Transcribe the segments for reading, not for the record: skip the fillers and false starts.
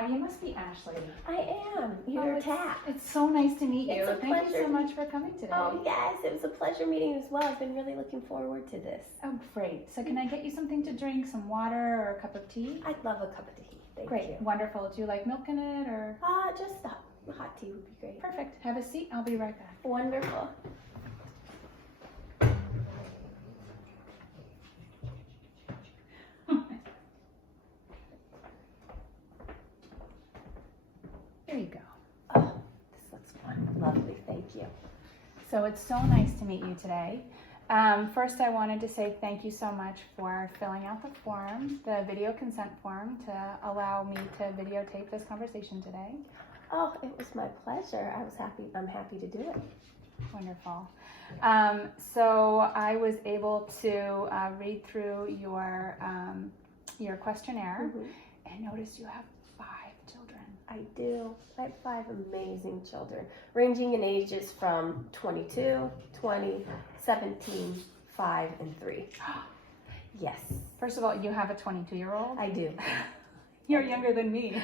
Hi, you must be Ashley. I am. You're Tat. It's so nice to meet you. It's a Thank you pleasure. so much for coming today. Oh, yes. It was a pleasure meeting you as well. I've been really looking forward to this. Oh, great. So can I get you something to drink, some water or a cup of tea? I'd love a cup of tea. Thank Great. you. Wonderful. Do you like milk in it or? Just hot tea would be great. Perfect. Have a seat. I'll be right back. Wonderful. There you go. Oh, this looks fun. Lovely. Thank you. So it's so nice to meet you today. First, I wanted to say thank you so much for filling out the form, the video consent form, to allow me to videotape this conversation today. Oh, it was my pleasure. I'm happy to do it. Wonderful. So I was able to read through your questionnaire and noticed you have 5 children. I do. I have 5 amazing children, ranging in ages from 22, 20, 17, 5, and 3. Yes. First of all, you have a 22-year-old? I do. You're younger than me.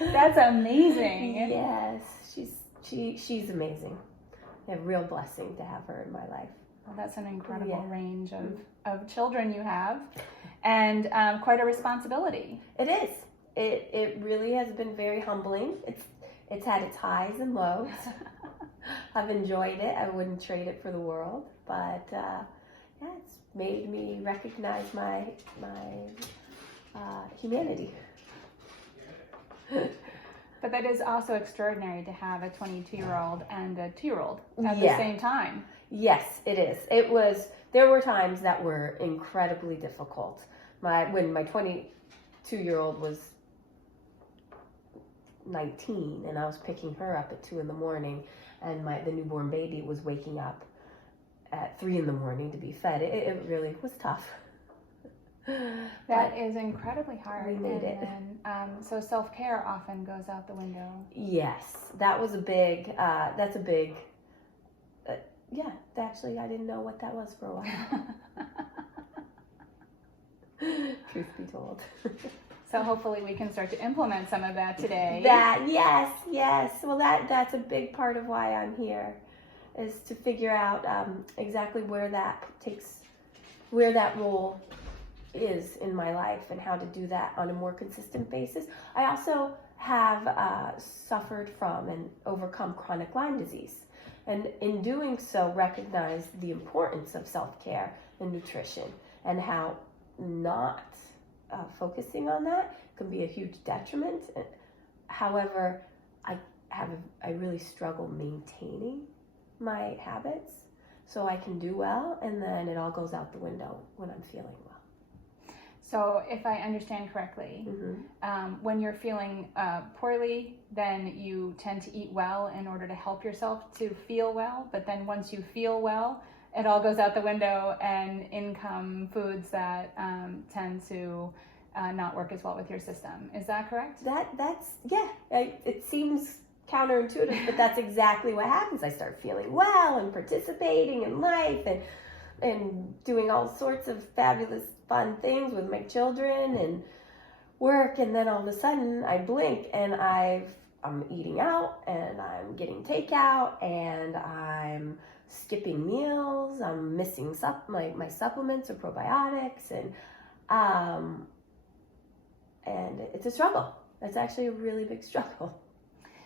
That's amazing. Yes, she's amazing. A real blessing to have her in my life. Well, that's an incredible range of children you have, and quite a responsibility. It is. It really has been very humbling. It's had its highs and lows. I've enjoyed it. I wouldn't trade it for the world. But yeah, it's made me recognize my humanity. But that is also extraordinary to have a 22-year-old and a 2-year-old at the same time. Yes, it is. There were times that were incredibly difficult. When my 22-year-old was 19 and I was picking her up at 2 a.m. and the newborn baby was waking up at 3 a.m. to be fed. It really was tough. That is incredibly hard. We made it. And so self-care often goes out the window. Yes, that was a big, that's a big, actually I didn't know what that was for a while. Truth be told. So hopefully we can start to implement some of that today. Yes. Well, that's a big part of why I'm here, is to figure out exactly where that role is in my life and how to do that on a more consistent basis. I also have suffered from and overcome chronic Lyme disease, and in doing so recognize the importance of self-care and nutrition, and how not focusing on that can be a huge detriment. However, I really struggle maintaining my habits so I can do well, and then it all goes out the window when I'm feeling well. So if I understand correctly, when you're feeling poorly, then you tend to eat well in order to help yourself to feel well. But then once you feel well, it all goes out the window, and in come foods that tend to not work as well with your system. Is that correct? It seems counterintuitive, but that's exactly what happens. I start feeling well and participating in life and doing all sorts of fabulous fun things with my children and work, and then all of a sudden I blink and I'm eating out and I'm getting takeout and I'm skipping meals, I'm missing my supplements or probiotics, and it's a struggle. It's actually a really big struggle.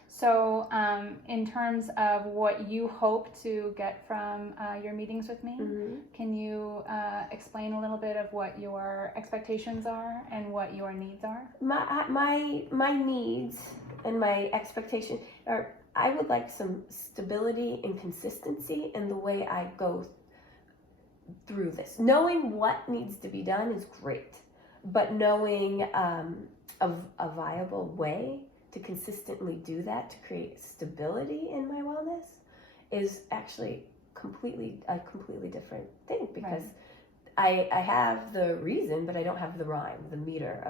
So in terms of what you hope to get from your meetings with me, can you explain a little bit of what your expectations are and what your needs are? My needs and my expectations are, I would like some stability and consistency in the way I go through this. Knowing what needs to be done is great, but knowing a viable way to consistently do that, to create stability in my wellness, is actually a completely different thing, because I have the reason, but I don't have the rhyme, the meter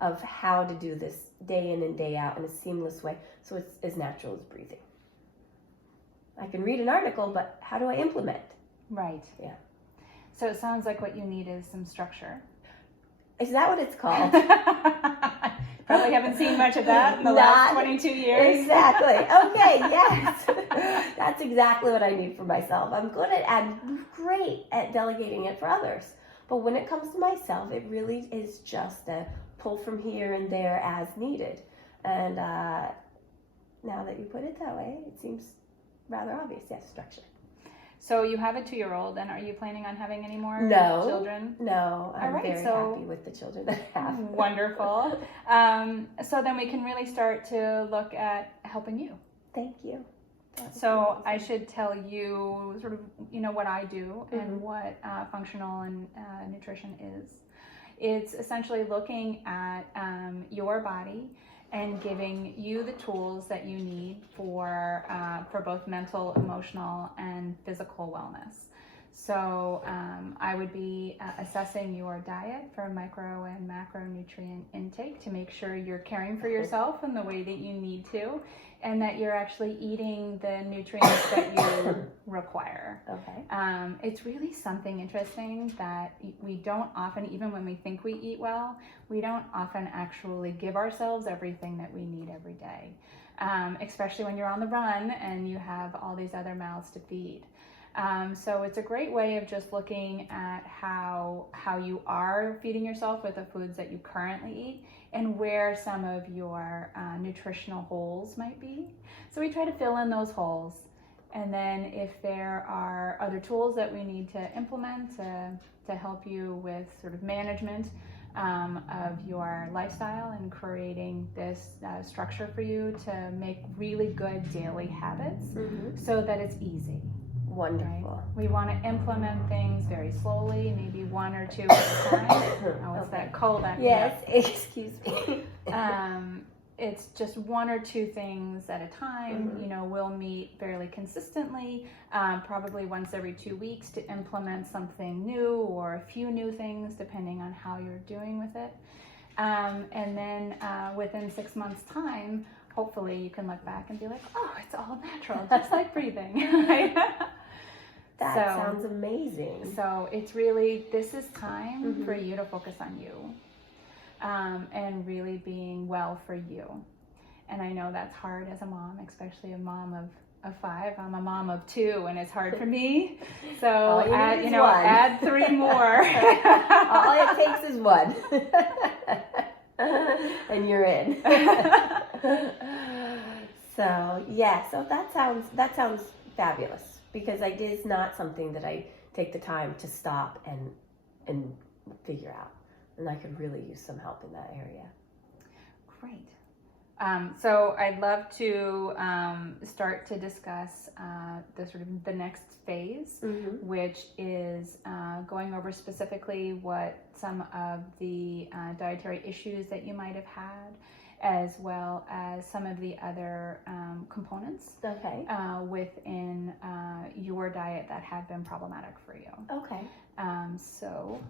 of how to do this day in and day out in a seamless way, so it's as natural as breathing. I can read an article, but how do I implement? Right. Yeah. So it sounds like what you need is some structure. Is that what it's called? Probably haven't seen much of that in the last 22 years. Exactly. Okay, yes. That's exactly what I need for myself. I'm great at delegating it for others. But when it comes to myself, it really is just a pull from here and there as needed. And now that you put it that way, it seems rather obvious. Yes, structure. So you have a 2-year-old, and are you planning on having any more children? No, I'm very happy with the children that I have. Wonderful. So then we can really start to look at helping you. Thank you. So I should tell you sort of, what I do and what functional and nutrition is. It's essentially looking at your body and giving you the tools that you need for both mental, emotional, and physical wellness. So I would be assessing your diet for micro and macronutrient intake to make sure you're caring for yourself in the way that you need to, and that you're actually eating the nutrients that you require. Okay. It's really something interesting that we don't often, even when we think we eat well, we don't often actually give ourselves everything that we need every day, especially when you're on the run and you have all these other mouths to feed. So it's a great way of just looking at how you are feeding yourself with the foods that you currently eat and where some of your nutritional holes might be. So we try to fill in those holes. And then if there are other tools that we need to implement to help you with sort of management of your lifestyle and creating this structure for you to make really good daily habits so that it's easy. Wonderful. Right? We want to implement things very slowly, maybe 1 or 2 at a time. Oh, it's that cold acting Yes, up. excuse me. It's just 1 or 2 things at a time. We'll meet fairly consistently, probably once every 2 weeks to implement something new or a few new things depending on how you're doing with it. And then within 6 months' time, hopefully you can look back and be like, oh, it's all natural, just like breathing. Right? That sounds amazing. So it's really, this is time for you to focus on you and really being well for you. And I know that's hard as a mom, especially a mom of 5. I'm a mom of 2, and it's hard for me. So add 3 more. All it takes is 1. And you're in. So that sounds fabulous, because it is not something that I take the time to stop and figure out, and I could really use some help in that area. Great. So I'd love to start to discuss the next phase, which is going over specifically what some of the dietary issues that you might have had, as well as some of the other components within your diet that have been problematic for you. Okay. So